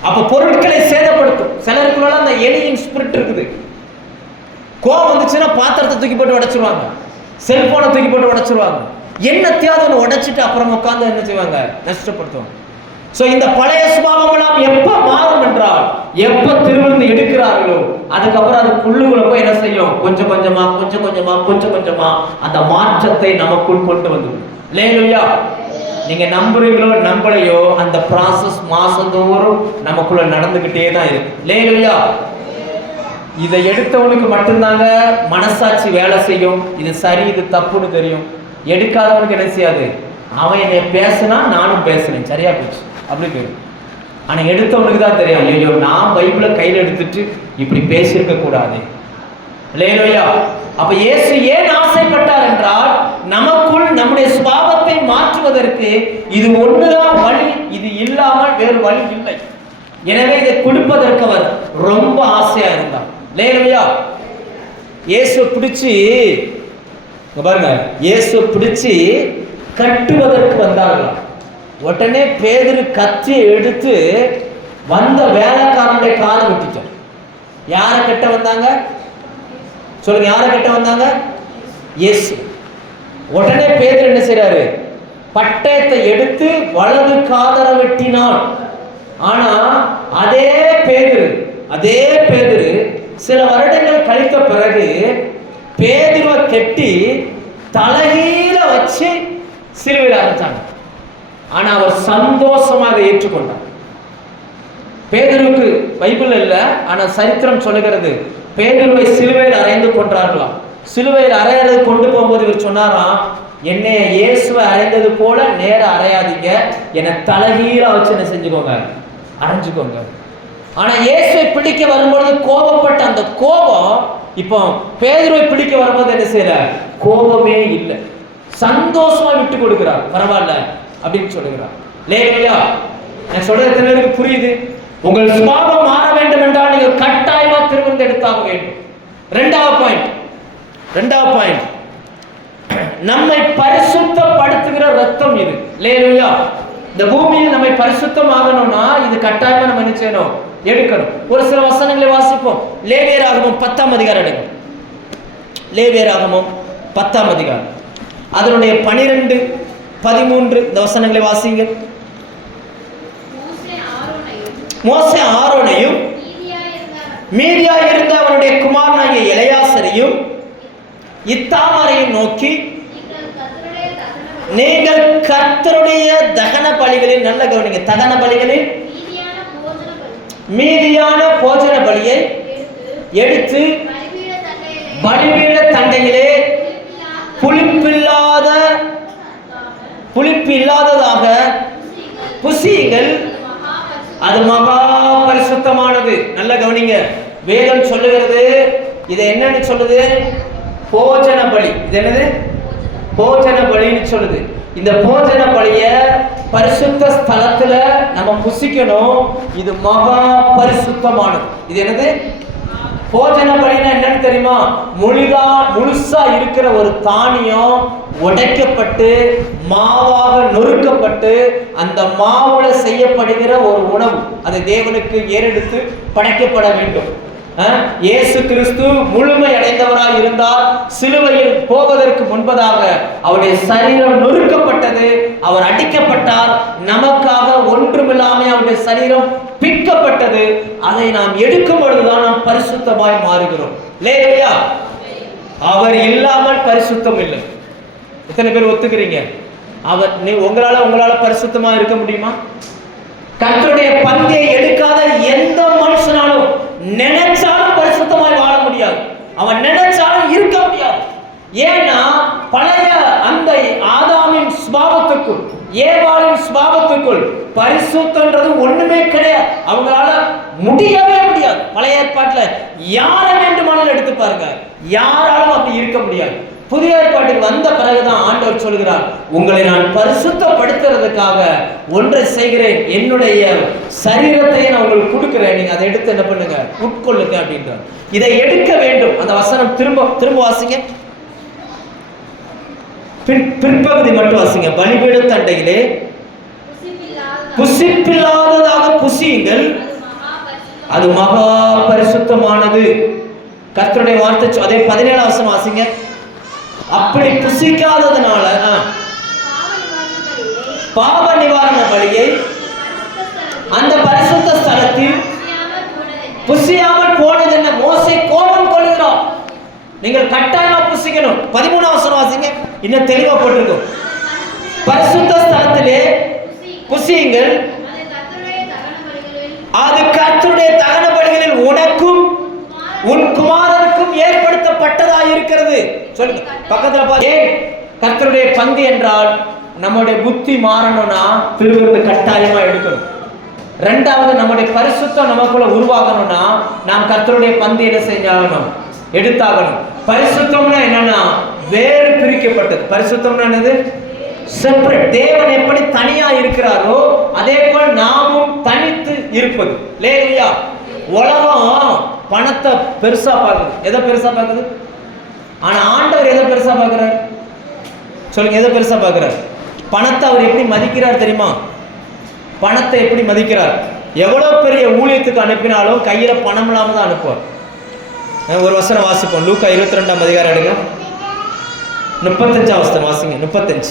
அப்ப பொருட்களை சேதப்படுத்தும். சிலருக்குள்ள அந்த எலியின் ஸ்பிரிட் இருக்குது. கோவம் வந்துச்சுன்னா பாத்திரத்தை தூக்கி போட்டு உடைச்சிருவாங்க, செல்போனை தூக்கி போட்டு உடைச்சிருவாங்க. என்னத்தையாவது ஒன்று உடைச்சிட்டு அப்புறம் உட்காந்து என்ன செய்வாங்க? நஷ்டப்படுத்துவாங்க. சோ இந்த பழைய சுபாவங்களாம் எப்ப மாறும் என்றால், எப்ப திருவிழந்து எடுக்கிறார்களோ அதுக்கப்புறம் அது புல்லுக்குள்ள போய் என்ன செய்யும்? கொஞ்சம் கொஞ்சமா அந்த மாற்றத்தை நமக்குள் கொண்டு வந்துடும். இல்லையா? நீங்க நம்புறீங்களோ நம்பலையோ அந்த ப்ராசஸ் மாசந்தோறும் நமக்குள்ள நடந்துகிட்டே தான் இருக்கு. இல்லையா? இதை எடுத்தவனுக்கு மட்டும்தாங்க மனசாட்சி வேலை செய்யும். இது சரி இது தப்புன்னு தெரியும். எடுக்காதவனுக்கு என்ன செய்யாது? அவன் என்னை பேசினா நானும் பேசுறேன், சரியா போச்சு அப்படி போயிடும். ஆனா எடுத்தவனுக்கு தான் தெரியும், ஐயோ நான் பைபிளை கையில் எடுத்துட்டு இப்படி பேசியிருக்க கூடாது. இல்லையா? அப்ப இயேசு ஏன் ஆசைப்பட்டார் என்றால், நமக்குள் நம்முடைய சுபாவத்தை மாற்றுவதற்கு இது ஒண்ணுதான் வழி. இது இல்லாமல் வேறு வழி இல்லை. எனவே இதை கொடுப்பதற்கு அவர் ரொம்ப ஆசையா இருந்தார். இல்லையா? இயேசு பிடிச்சி பாருங்க, இயேசு பிடிச்சி கட்டுவதற்கு வந்தார்களாம். உடனே பேதுரு கத்தியை எடுத்து வந்த வேலைக்காரனுடைய காதை வெட்டிட்டார். யாரை கட்ட வந்தாங்க? சொல்லுங்க, யாரை கட்ட வந்தாங்க? இயேசு. உடனே பேதுரு என்ன செய்றாரு? பட்டயத்தை எடுத்து வலது காதரை வெட்டினான். ஆனா அதே பேதுரு சில வருடங்கள் கழித்த பிறகு பேதுருவை கட்டி தலைகீழ வச்சு சிலுவையில் அரைச்சாங்க. ஆனா அவர் சந்தோஷமாக ஏற்றுக்கொண்டார். பேதுருவுக்கு பைபிள் இல்லை, ஆனா சரித்திரம் சொல்லுகிறது பேதுருவை சிலுவையில் அறைந்து கொண்டார்களாம். சிலுவையில் அறையறது கொண்டு போகும்போது இவர் சொன்னாராம், என்னைய இயேசுவை அறைந்தது போல நேர அறையாதீங்க, என்னை தலைகீழா வச்சு என்ன செஞ்சுக்கோங்க, அரைஞ்சுக்கோங்க. ஆனா இயேசுவை பிடிக்க வரும்பொழுது கோபப்பட்ட அந்த கோபம் இப்போ பேதுருவை பிடிக்க வரும்போது என்ன செய்யற? கோபமே இல்லை, சந்தோஷமா விட்டு கொடுக்கிறார். பரவாயில்ல அப்படின்னு சொல்லுகிறார். இல்லையா? நான் சொல்றது எத்தனை பேருக்கு புரியுது? உங்கள் சுபாவம் மாற வேண்டும் என்றால் நீங்கள் கட்டாயமா திருவிழந்து எடுத்தாக வேண்டும். 2வது பாயிண்ட் நம்மை பரிசுத்தப்படுத்துகிற ரத்தம் இது. இல்லையா? இந்த பூமியில் நம்மை பரிசுத்தமாகணும்னா இது கட்டாயமா நம்ம என்ன செய்யணும்? எடுக்கணும். ஒரு சில வசனங்களை வாசிப்போம். லேவியராகமம் 10ஆம் அதிகாரம் எடுங்க. லேவியராகமம் 10ஆம் அதிகாரம் அதனுடைய 12, 13 இந்த வசனங்களை வாசிங்க. மோசே ஆரோனையும் மீதியாயிருந்த அவனுடைய குமாரனாகிய எலெயாசரையும் இத்தாமாரையும் நோக்கி, நீங்கள் கர்த்தருடைய தகன பலிகளில், நல்ல கவனிங்க, தகன பலிகளில் மீதியான போஜன பலியை எடுத்து பலிபீட தண்டையிலே புளிப்பு இல்லாததாக புசியுங்கள், அது மகா பரிசுத்தமானது. நல்ல கவனிங்க, வேதம் சொல்லுகிறது இது என்னன்னு சொல்லுது? போஜன பலி. இது என்னது? போஜன பலின்னு சொல்லுது. இந்த போஜன பலிய பரிசுத்த ஸ்தலத்துல நம்ம புசிக்கணும். இது மகா பரிசுத்தமானது. இது என்னது? போஜன பலினா என்னன்னு தெரியுமா? முழுசா இருக்கிற ஒரு தானியம் உடைக்கப்பட்டு மாவாக நொறுக்கப்பட்டு அந்த மாவுல செய்யப்படுகிற ஒரு உணவு. அது தேவனுக்கு ஏறெடுத்து படைக்கப்பட வேண்டும். இயேசு கிறிஸ்து முழுமை அடைந்தவராய் இருந்தார். சிலுவையில் போவதற்கு முன்பதாக அவருடைய சரீரம் நொறுக்கப்பட்டது, அவர் அடிக்கப்பட்டார். நமக்காக ஒன்றுமில்லாமல் அவருடைய சரீரம் பிக்கப்பட்டது. அதை நாம் எடுக்கும் பொழுதுதான் நாம் பரிசுத்தமாய் மாறுகிறோம். இல்லையா? அவர் இல்லாமல் பரிசுத்தம் இல்லை. எத்தனை பேர் ஒத்துக்கிறீங்க? உங்களால பரிசுத்தமா இருக்க முடியுமா? கர்த்தருடைய பந்தியை எடுக்காத எந்த மனுஷனாலும் நினைச்சாலும் பரிசுத்தமாய் வாழ முடியாது. அவன் நினைச்சாலும் இருக்க முடியாது. ஏன்னா சுபாவத்துக்குள், ஏவாளின் சுபாவத்துக்குள் பரிசுத்தன்றது ஒண்ணுமே கிடையாது. அவங்களால முடியவே முடியாது. பழைய ஏற்பாட்டுல யாரை வேண்டுமானாலும் எடுத்து பாருங்க, யாராலும் அப்படி இருக்க முடியாது. புதிய ஏற்பாட்டுக்கு வந்த பிறகுதான் ஆண்டவர் சொல்கிறார், உங்களை நான் பரிசுத்தப்படுத்துறதுக்காக ஒன்றை செய்கிறேன், என்னுடைய சரீரத்தையே நான் உங்களுக்கு கொடுக்கிறேன், நீங்க அதை எடுத்து என்ன பண்ணுங்க, உட்கொள்ளுங்க அப்படின்றார். இதை எடுக்க வேண்டும். அந்த வசனம் திரும்ப வாசிங்க, பிற்பகுதி மட்டும் வாசிங்க. பலிபீட தண்டையிலே புசிப்பில்லாததாக புசியுங்கள், அது மகா பரிசுத்தமானது. கர்த்தருடைய வார்த்தை. அதே 17 வசனம் வாசிங்க. அப்படி புசிக்காததுனால பாவ நிவாரண பலியை அந்த பரிசுத்த ஸ்தலத்தில் புசியாமல் போனது என்ன? மோசே கோபம் கொள்கிறார், நீங்கள் கட்டாயமா புசிக்கணும். 13 வசனம் வாசிங்க, இன்னும் தெளிவா போட்டிருக்கும். பரிசுத்த ஸ்தலத்திலே புசியுங்கள், அது கர்த்தருடைய தகன பலிகளில் உனக்கும் உன் குமாரனுக்கும் ஏற்படுத்தப்பட்டதா இருக்கிறது. சொல்லுங்க பக்கத்துல பாருங்க. கர்த்தருடைய பந்தி என்றால் நம்முடைய புத்தி மாறணும்னா திருவிருந்து கட்டாயமா எடுக்கணும். ரெண்டாவது, நம்முடைய பரிசுத்தம் நமக்குள்ள உருவாகணும்னா நாம் கர்த்தருடைய பந்தி என்ன செஞ்சாகணும், எடுத்தாகணும். பரிசுத்தம்னா என்னன்னா வேறு பிரிக்கப்பட்டது. பரிசுத்தம்னா என்னது? செப்பரேட். தேவன் எப்படி தனியா இருக்கிறாரோ அதே போல நாமும் தனித்து இருப்பது. லேலுயா. உலகம் பணத்தை பெருசா பார்க்குது. எதை பெருசா பார்க்குது? ஆனா ஆண்டவர் எதை பெருசா பார்க்கிறார்? சொல்லுங்க, எதை பெருசா பார்க்கிறார்? பணத்தை அவர் எப்படி மதிக்கிறார் தெரியுமா? பணத்தை எப்படி மதிக்கிறார்? எவ்வளவு பெரிய ஊழியத்துக்கு அனுப்பினாலும் கையில பணம் இல்லாம தான் அனுப்புவார். ஒரு வசனம் வாசிப்போம். லூக்கா 22ஆம் அதிகாரம் எடுங்க, 35ஆம் வசனம் வாசிங்க. 35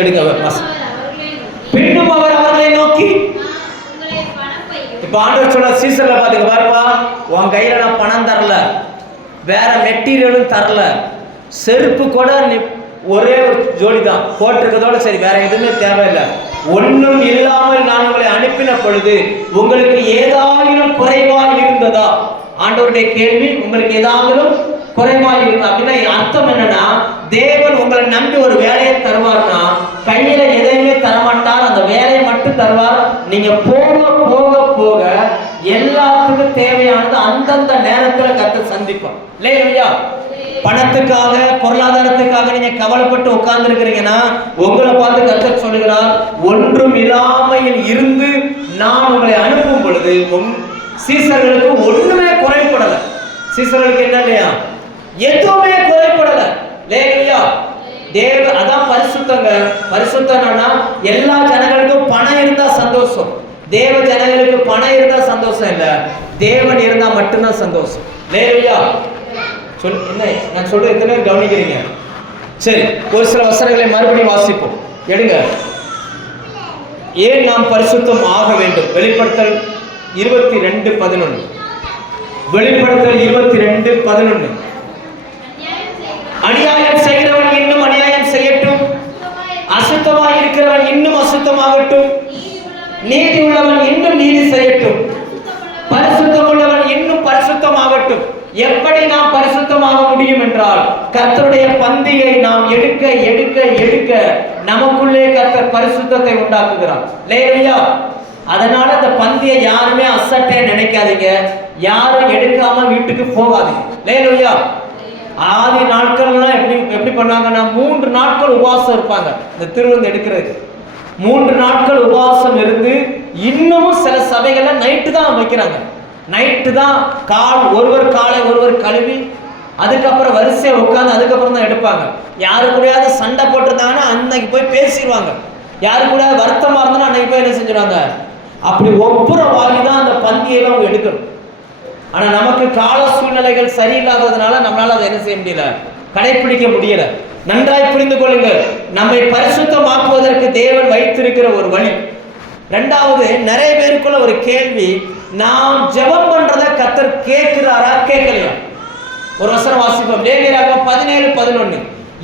எடுங்க. பின்னும் அவர் அவர்களை நோக்கி, இப்ப ஆண்டவர் சொல்ற சீசர்ல பாத்துக்க பாருப்பா, உன் கையில நான் பணம் தரல, வேற மெட்டீரியலும் தரல, செருப்பு கூட ஒரே ஒரு ஜோடி தான் போட்டிருக்கதோட சரி, வேற எதுவுமே தேவையில்லை. ஒன்றும் இல்லாமல் நான் உங்களை அனுப்பின பொழுது உங்களுக்கு ஏதாயிலும் குறைவாய் இருந்ததா? ஆண்டவருடைய கேள்வி, உங்களுக்கு ஏதாவது குறைவாய் இருந்தா அப்படின்னா அர்த்தம் என்னன்னா, தேவன் உங்களை நம்பி ஒரு வேலையை தருவார்னா கையில எதையுமே தரமாட்டார், அந்த வேலையை மட்டும் தருவார். நீங்க போக போக போக எல்லாத்துக்கும் தேவையானது அந்தந்த நேரத்துல கர்த்தர் சந்திப்போம். இல்லையா? பணத்துக்காக பொருளாதாரத்துக்காக நீங்க கவலைப்பட்டு உட்கார்ந்து இருக்கிறீங்கன்னா உங்களை பார்த்து கர்த்தர் சொல்லுகிறார், ஒன்றும் இல்லாமையில் இருந்து நான் உங்களை அனுப்பும் பொழுது சீசர்களுக்கு ஒண்ணுமே குறைபடல. சீசர்களுக்கு என்ன இல்லையா, எதுவுமே குறைபடல. லேலுயா. தேவ அதான் பரிசுத்தங்க. பரிசுத்தம்னா எல்லா ஜனங்களுக்கும் பணம் இருந்தா சந்தோஷம், தேவ ஜனங்களுக்கு பணம் இருந்தா சந்தோஷம் இல்ல, தேவன் இருந்தா மட்டும்தான் சந்தோஷம். லேலுயா. என்ன நான் சொல்றது எத்தனை பேர் கவனிக்கிறீங்க? சரி, ஒரு சில வசனங்களை மறுபடியும் வாசிப்போம். எடுங்க. ஏன் நாம் பரிசுத்தம் ஆக வேண்டும்? வெளிப்படுத்தல் 22:11. வெளிப்படுத்தல் 22:11. அநியாயம் செய்கிறவன் இன்னும் அநியாயம் செய்யட்டும், அசுத்தமாக இருக்கிறவன் இன்னும் அசுத்தமாகட்டும், நீதி உள்ளவன் இன்னும் நீதி செய்யட்டும், பரிசுத்தம் உள்ளவன் இன்னும் பரிசுத்தமாகட்டும். எப்படி நாம் பரிசுத்தமாக முடியும் என்றால், கர்த்தருடைய பந்தியை நாம் எடுக்க எடுக்க எடுக்க நமக்குள்ளே கர்த்தர் பரிசுத்தத்தை உண்டாக்குகிறார். லேலுயா. அதனால இந்த பந்தியை யாருமே அசட்டே நினைக்காதீங்க, யாரும் எடுக்காம வீட்டுக்கு போகாதீங்க. லேலுயா. ஆதி நாட்கள்லாம் எப்படி பண்ணாங்கன்னா 3 நாட்கள் உபவாசம் இருப்பாங்க. இந்த திருவிருந்து எடுக்கிறதுக்கு 3 நாட்கள் உபவாசம் இருந்து, இன்னமும் சில சபைகள்ல நைட்டு தான் வைக்கிறாங்க. நைட்டு தான் ஒருவர் காலை ஒருவர் கழுவி அதுக்கப்புறம் வரிசையை உட்காந்து அதுக்கப்புறம் தான் எடுப்பாங்க. யாரு கூடயாவது சண்டை போட்டிருந்தாங்கன்னா அன்னைக்கு போய் பேசிடுவாங்க. யாரு கூட வருத்தமா இருந்தாலும் அன்னைக்கு போய் என்ன செஞ்சிருவாங்க, அப்படி ஒப்புரவாகி தான் அந்த பந்தியெல்லாம் அவங்க எடுக்கணும். ஆனா நமக்கு கால சூழ்நிலைகள் சரியில்லாததுனால நம்மளால அதை என்ன செய்ய முடியல, கடைபிடிக்க முடியல. நன்றாய் புரிந்து கொள்ளுங்கள், நம்மை பரிசுத்தமாக்குவதற்கு தேவன் வைத்திருக்கிற ஒரு வழி. ரெண்டாவது, நிறைய பேருக்குள்ள ஒரு கேள்வி, நாம் ஜெபம் பண்றத கர்த்தர் கேட்கிறாரா கேட்கலையா? ஒரு வசனம் வாசிப்போம். லேவியராகமம் 17:11.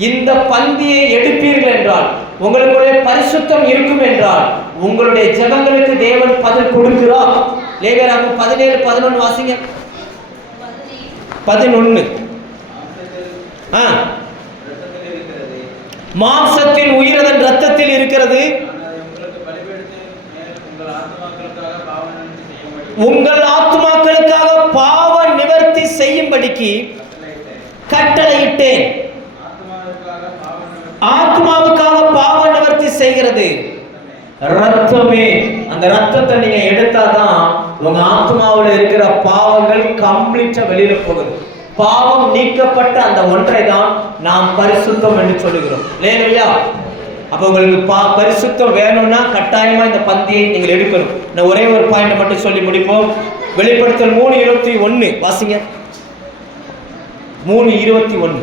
இந்த பந்தியை எடுப்பீர்கள் என்றால், உங்களுடைய பரிசுத்தம் இருக்கும் என்றால், உங்களுடைய ஜெபங்களுக்கு தேவன் பதில் கொடுக்கிறார். லேவியராகமம் 17:11 வாசிங்க. 11. மாம்சத்தில் உயிரதன் இரத்தத்தில் இருக்கிறது, உங்கள் ஆத்துமாக்களுக்காக பாவ நிவர்த்தி செய்யும்படிக்கு கட்டளையிட்டேன். ஆத்மாவுக்காக பாவ நிவர்த்தி செய்கிறது ரத்தமே. அந்த ரத்தத்தை நீங்க எடுத்தாதான் உங்க ஆத்மாவில் இருக்கிற பாவங்கள் கம்ப்ளீட்டா வெளியில போகுது. பாவம் நீக்கப்பட்ட அந்த ஒன்றை தான் நாம் பரிசுத்தம் என்று சொல்லுகிறோம். இல்லையா? அப்ப உங்களுக்கு பரிசுத்தம் வேணும்னா கட்டாயமா இந்த பந்தியை நீங்கள் எடுக்கணும். நான் ஒரே ஒரு பாயிண்ட் மட்டும் சொல்லி முடிப்போம். வெளிப்படுத்தல் 3:21 வாசிங்க. 3:21.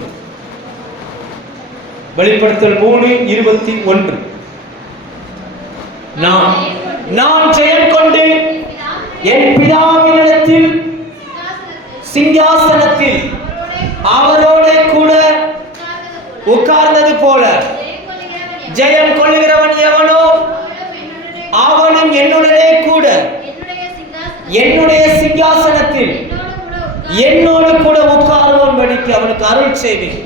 வெளிப்படுத்தல் 3:21. நான் ஜெயம் கொண்டு என் பிதாவினிடத்தில் சிங்காசனத்தில் அவரோட கூட உட்கார்ந்தது போல ஜெயம் கொள்ளுகிறவன் எவனோ அவனும் என்னுடனே கூட என்னுடைய சிங்காசனத்தில் என்னோடு கூட உட்காரும்படிக்கு அவனுக்கு அருள் செய்வேன்.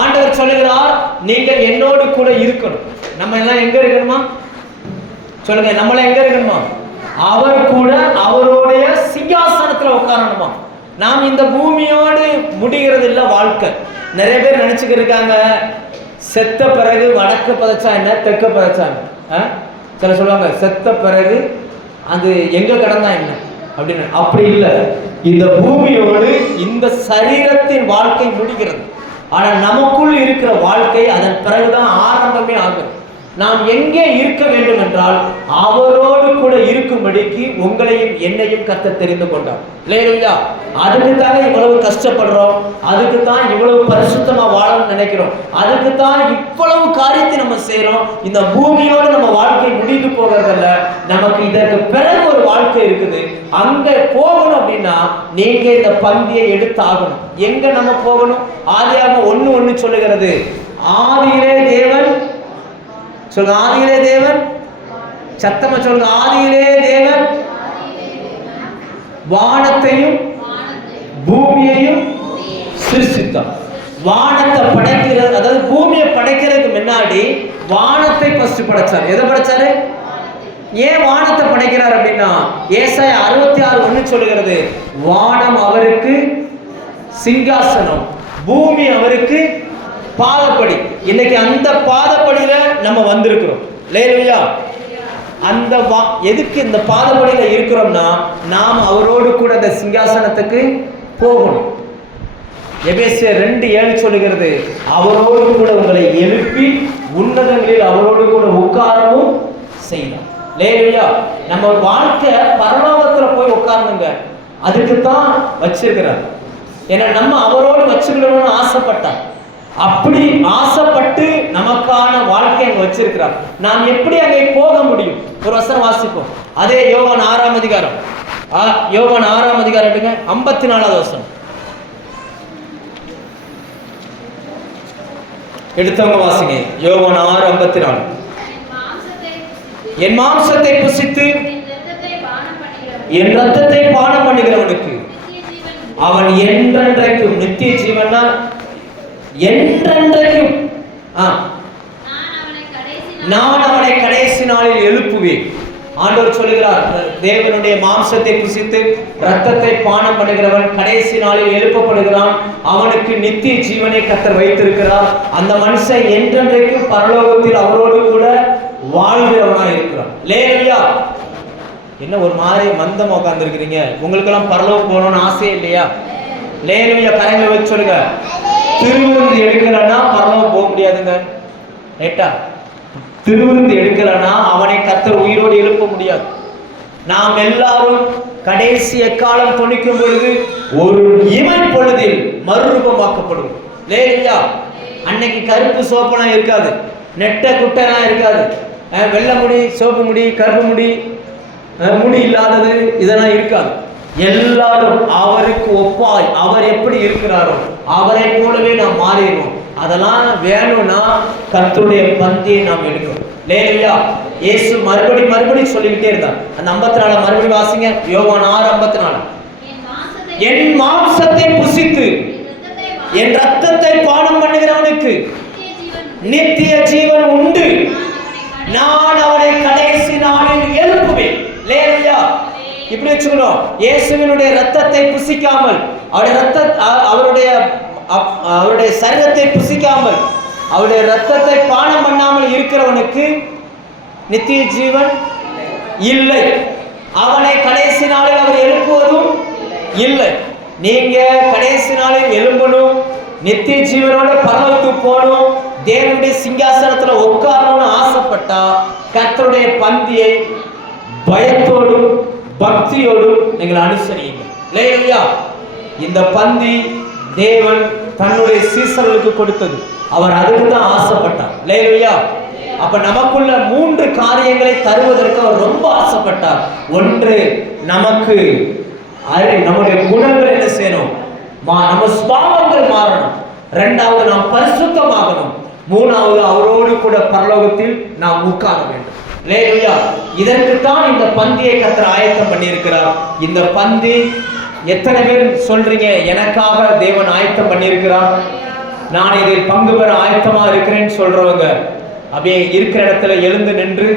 ஆண்டவர் சொல்லுகிறார், நீங்கள் என்னோடு கூட இருக்கணும். நம்ம எல்லாம் எங்க இருக்கணுமா சொல்லுங்க? நம்மள எங்க இருக்கணுமா? அவர் கூட அவருடைய சிங்காசனத்துல உட்காரணுமா? நாம் இந்த பூமியோடு முடிகிறது இல்ல வாழ்க்கை. நிறைய பேர் நினைச்சுக்கிட்டு இருக்காங்க, செத்த பிறகு வடக்கு பதச்சா என்ன, தெற்கு பதச்சா என்ன. சில சொல்லுவாங்க, செத்த பிறகு அது எங்க கடந்தா என்ன அப்படின்னு. அப்படி இல்லை. இந்த பூமியோடு இந்த சரீரத்தின் வாழ்க்கை முடிகிறது. ஆனா நமக்குள் இருக்கிற வாழ்க்கை அதன் பிறகுதான் ஆரம்பமே ஆகும். நாம் எங்கே இருக்க வேண்டும் என்றால் அவரோடு கூட இருக்கும்படிக்கு உங்களையும் என்னையும் கர்த்தர் தெரிந்து கொண்டார். இல்லையா? அதுக்கு தானே இவ்வளவு கஷ்டப்படுறோம், அதுக்கு தான் இவ்வளவு பரிசுத்தமா வாழணும்னு நினைக்கிறோம், அதுக்கு தான் இவ்வளவு காரியத்தை நம்ம செய்யறோம். இந்த பூமியோடு நம்ம வாழ்க்கை முடிந்து போகிறதில்ல, நமக்கு இதற்கு பிறகு ஒரு வாழ்க்கை இருக்குது. அங்க போகணும் அப்படின்னா நீங்க இந்த பந்தியை எடுத்து ஆகணும். எங்க நம்ம போகணும்? ஆதியாகமம் 1:1 சொல்லுகிறது, ஆதியிலே தேவன் சொல்லுங்க, ஆதியிலே தேவன், சத்தமா சொல்லுங்க, ஆதியிலே தேவன் வானத்தையும் பூமியையும் சிருஷ்டித்தார். வானத்தை படைக்கிறது, அதாவது பூமியை படைக்கிறதுக்கு முன்னாடி வானத்தை ஃபர்ஸ்ட் படைச்சார். எதை படைச்சாரு? ஏன் வானத்தை படைக்கிறார் அப்படின்னா ஏசாயா 66:1 சொல்லுகிறது, வானம் அவருக்கு சிங்காசனம், பூமி அவருக்கு பாதப்படி. இன்னைக்கு அந்த பாதப்படியில நம்ம வந்திருக்கிறோம். இல்லையா? அந்த எதுக்கு இந்த பாதப்படியில இருக்கிறோம்னா நாம் அவரோடு கூட அந்த சிங்காசனத்துக்கு போகணும். எபேசியர் 2:7 சொல்லுகிறது, அவரோடு கூட உங்களை எழுப்பி உன்னதங்களில் அவரோடு கூட உட்காரவும் செய்யலாம். இல்லையா? நம்ம வாழ்க்கை பரலோகத்துல போய் உட்கார்ந்துங்க, அதுக்கு தான் வச்சிருக்கிறார். ஏன்னா நம்ம அவரோடு வச்சுக்கணும்னு ஆசைப்பட்டார். அப்படி ஆசைப்பட்டு நமக்கான வாழ்க்கை அங்க வச்சிருக்கிறார். நாம் எப்படி அங்கே போக முடியும்? ஒரு வசனம் வாசிப்போம். அதே யோவான் 6ஆம் அதிகாரம், யோவான் 6ஆம் அதிகாரம் எடுங்க, 54வது வசனம் எடுத்தவங்க வாசிங்க. யோவான் 6:54. என் மாம்சத்தை புசித்து என் ரத்தத்தை பானம் பண்ணுகிறவனுக்கு அவன் என்றென்றைக்கும் நித்திய ஜீவனா என்றென்றைக்கும் நான் அவனை கடைசி நாளில் எழுப்புவேன். ஆண்டவர் சொல்லுகிறார், தேவனுடைய மாம்சத்தை புசித்து ரத்தத்தை பானம் பண்ணுகிறவன் கடைசி நாளில் எழுப்பப்படுகிறான். அவனுக்கு நித்திய ஜீவனை கர்த்தர் வைத்திருக்கிறார். அந்த மனுஷன் என்றென்றைக்கும் பரலோகத்தில் அவரோடு கூட வாழ்கிறவனா இருக்கிறான். லேலுயா! என்ன ஒரு மாதிரி மந்தமா உட்கார்ந்து இருக்கிறீங்க? உங்களுக்கு எல்லாம் பரலோகம் போகணும்னு ஆசையே இல்லையா? லேலுயா! கரங்களை வச்சு சொல்லுங்க. திருவிருந்து எடுக்கலன்னா பரலோகம் போக முடியாதுங்க. ரைட்டா? திருவிருந்து எடுக்கலன்னா அவனை கர்த்தர் உயிரோடு எழுப்ப முடியாது. நாம் எல்லாரும் கடைசி எக்காலம் துணிக்கும் பொழுது ஒரு இமை பொழுதில் மறுரூபமாக்கப்படும். லேலுயா! அன்னைக்கு கருப்பு சோப்பெல்லாம் இருக்காது, நெட்ட குட்டைலாம் இருக்காது, வெள்ளை முடி, சோப்பு முடி, கருப்பு முடி, முடி இல்லாதது இதெல்லாம் இருக்காது. எல்லாரும் அவருக்கு ஒப்பாய் அவர் எப்படி இருக்கிறாரோ அவரை போலவே நாம் மாறிடுவோம். அதெல்லாம் வேணும்னா கர்த்தருடைய பந்தியை நாம் எடுக்கணும். லேலுயா! இயேசு மறுபடி சொல்லிக்கிட்டே இருந்தார். அந்த 54 மறுபடி வாசிங்க. யோவான் 6:54. என் மாம்சத்தை புசித்து என் ரத்தத்தை பானம் பண்ணுகிறவனுக்கு நித்திய ஜீவன் உண்டு, நான் அவனை கடைசி நாளில் எழுப்புவேன். அல்லேலூயா. இப்படி வச்சுக்கணும், இயேசுவினுடைய ரத்தத்தை புசிக்காமல், அவருடைய சரீரத்தை புசிக்காமல், அவருடைய ரத்தத்தை பானம் பண்ணாமல் இருக்கிறவனுக்கு நித்திய ஜீவன் இல்லை. அவனை கடைசி நாளில் அவர் எழுப்புவதும் இல்லை. நீங்க கடைசி நாளில் எழும்பணும், நித்திய ஜீவனோட பரலோகத்துக்கு போகணும், தேவனுடைய சிங்காசனத்துல உட்காரணும்னு ஆசைப்பட்டா கர்த்தருடைய பந்தியை பயத்தோடும் பக்தியோடும் நீங்கள் அனுசரிங்க. இல்லையா? இந்த பந்தி தேவன் தன்னுடைய சீசர்களுக்கு கொடுத்தது. அவர் அதுக்கு தான் ஆசைப்பட்டார். இல்லையா? அப்ப நமக்குள்ள 3 காரியங்களை தருவதற்கு அவர் ரொம்ப ஆசைப்பட்டார். ஒன்று, நமக்கு நம்முடைய குணங்கள் என்ன செய்யணும், நம்ம சுபாவங்கள் மாறணும். 2வது, நாம் பரிசுத்தமாகணும். 3வது, அவரோடு கூட பரலோகத்தில் நாம் உட்கார வேண்டும். அல்லேலூயா. இதற்கு தான் இந்த பந்தியை கர்த்தர் ஆயத்தம் பண்ணியிருக்கிறார். இந்த பந்தி எத்தனை பேர் சொல்றீங்க, எனக்காக தேவன் ஆயத்தம் பண்ணியிருக்கிறார், நான் இதில் பங்கு பெற ஆயத்தமா இருக்கிறேன்னு சொல்றவங்க அப்படியே இருக்கிற இடத்துல எழுந்து நின்று,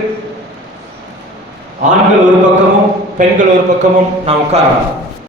ஆண்கள் ஒரு பக்கமும் பெண்கள் ஒரு பக்கமும் நாம் உட்காரலாம்.